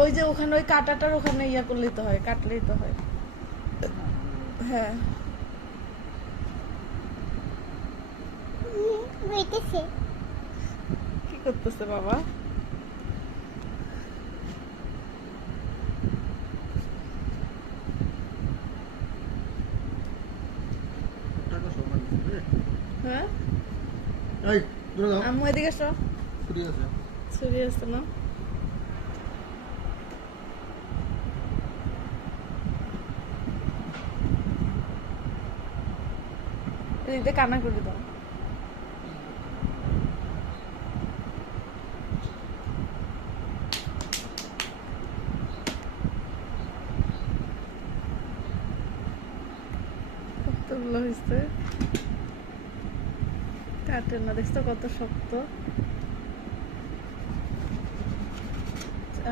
ওই যে ওখানে ওই কাঁটাটার ওখানে ইয়া করলেই তো হয়, কাটলেই তো হয়। হ্যাঁ কি করতেছে বাবা? হ্যাঁ আম্মু এদিকে এসো। ছুরি আছে না? এদিকে কান্না করে দাও। কতগুলো হয়েছে, কাটে না, দেখছো কত শক্ত।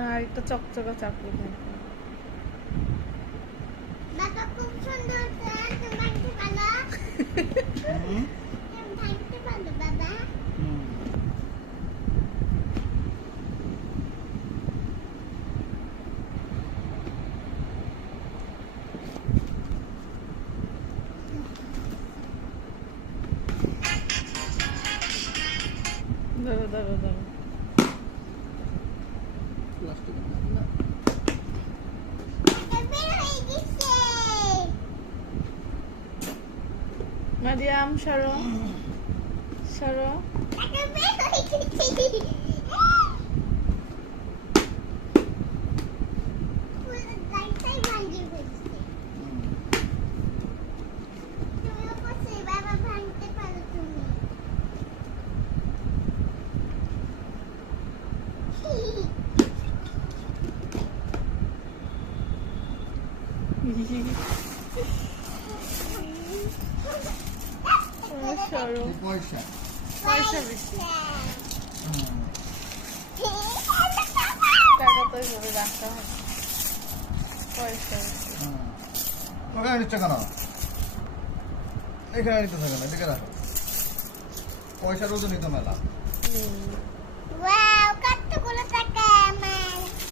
আর একটা চকচকা চাকু ধরো ধরো ধরো। মারিয়াম সরো সরো। সরো। পয়সা বেশি, টাকা তো এইভাবে রাখতে হবে। পয়সা বেশি। ওখানে নিচ্ছে কেন? এখানে নিতে থাকে না, এদিকে রাখো। পয়সার ওজনই তো মেলা।